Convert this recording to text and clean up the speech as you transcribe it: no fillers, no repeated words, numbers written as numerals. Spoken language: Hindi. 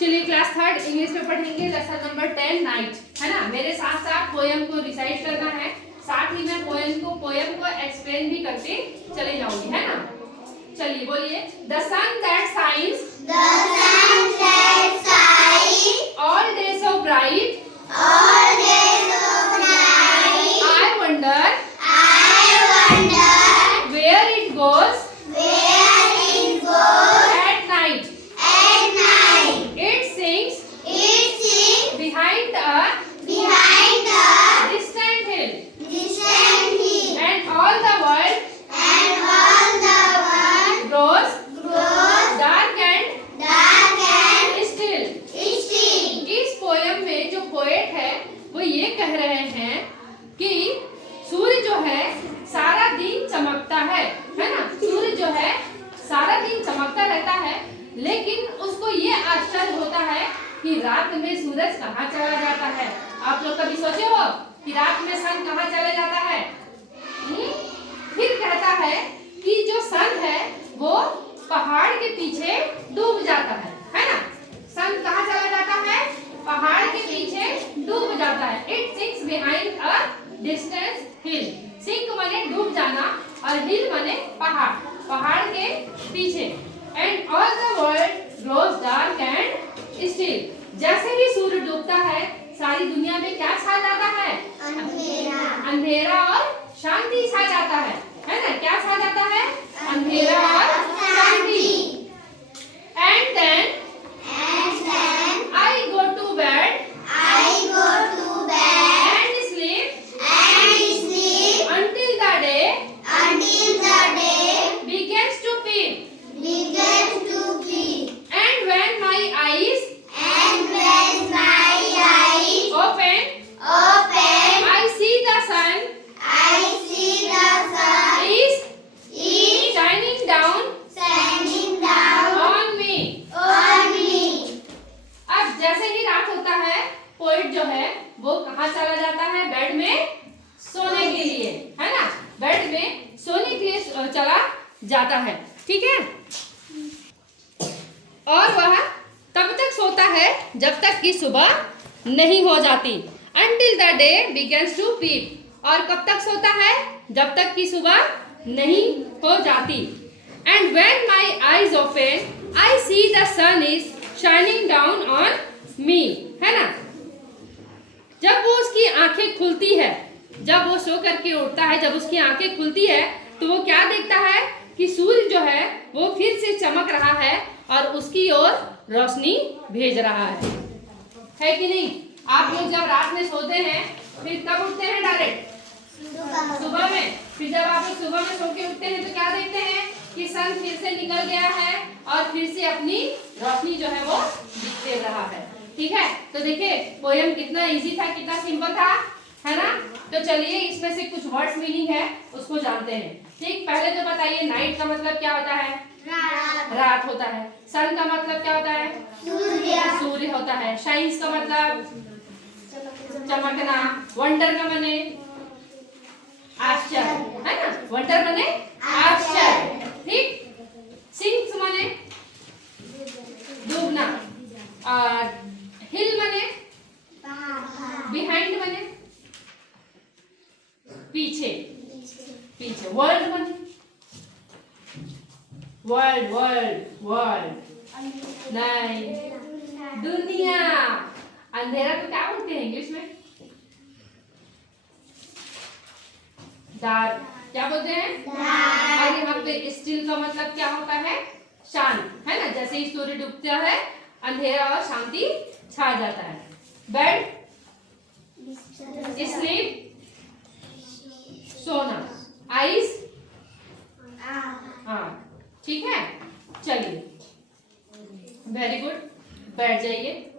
चलिए क्लास थर्ड इंग्लिश में पढ़ेंगे लेसन नंबर 10 नाइट, है ना। मेरे साथ साथ पोयम को रिसाइट करना है, साथ ही मैं पोयम को एक्सप्लेन भी करके चले जाऊंगी, है ना। चलिए बोलिए। The sun that shines all day so bright, I wonder where it goes at night. It sings behind a distant hill, and all the world grows dark and still. इस पोयम में जो पोएट है वो ये कह रहे हैं कि सूर्य जो है सारा दिन चमकता है ना। सूर्य जो है सारा दिन चमकता रहता है, लेकिन उसको ये आश्चर्य होता है कि रात में सूरज कहाँ चला जाता है। आप लोग कभी सोचे हो कि रात में सन कहाँ चला जाता है? फिर कहता है कि जो सन है वो पहाड़ के पीछे डूब जाता है ना। सन कहाँ चला जाता है? पहाड़ के पीछे डूब जाता है। It sinks behind a distance hill. Sink माने डूब जाना और हिल माने पहाड़, पहाड़ के पीछे। And all the world grows dark and still. जैसे ही सूर्य डूबता है सारी दुनिया में क्या छा जाता है? अंधेरा और शांति छा जाता है ना। क्या छा जाता है? अंधेरा और शांति। And then I go to bed and sleep until the day begins to peep. And when my eyes open, I see the sun is shining down on me. अब जैसे ही रात होता है पोएट जो है वो कहाँ चला जाता है? बेड में सोने के लिए, है ना। बेड में सोने के लिए चला जाता है, ठीक है। और वह तब तक सोता है जब तक कि सुबह नहीं हो जाती। Until the day begins to peep. और कब तक सोता है? जब तक कि सुबह नहीं हो जाती। And when my eyes open, I see the sun is shining down on me, है ना। जब वो उसकी आंखें खुलती है, जब वो सो करके उठता है, जब उसकी आंखें खुलती है तो वो क्या देखता है कि सूर्य जो है वो फिर से चमक रहा है और उसकी ओर रोशनी भेज रहा है कि नहीं। आप लोग जब रात में सोते हैं फिर कब उठते हैं? डायरेक्ट सुबह में। फिर जब आप लोग सुबह में सो के उठते हैं तो क्या देखते हैं कि सन फिर से निकल गया है और फिर से अपनी रोशनी जो है वो दिख रहा है, ठीक है। तो देखिए पोयम कितना इजी था, कितना सिंपल था, है ना। तो चलिए इसमें से कुछ वर्ड्स मीनिंग है उसको जानते हैं, ठीक। पहले तो बताइए नाइट का मतलब क्या होता है? रात होता है। सन का मतलब क्या होता है? सूर्य होता है। शाइन्स का मतलब चमकना। वंडर का माने आश्चर्य, है ना। वंडर माने आश्चर्य, ठीक। सिंक्स माने डूबना और हिल माने बिहाइंड माने पीछे, पीछे। वर्ल्ड माने वर्ल्ड नहीं, दुनिया। अंधेरा को क्या बोलते हैं इंग्लिश में? डार्क। क्या बोलते हैं? और यहाँ पे स्टिल का मतलब क्या होता है? शांत, है ना। जैसे ही सूर्य डूबता है अंधेरा और शांति छा जाता है। बेड, स्लीप सोना, आइस हाँ, ठीक है। चलिए वेरी गुड, बैठ जाइए।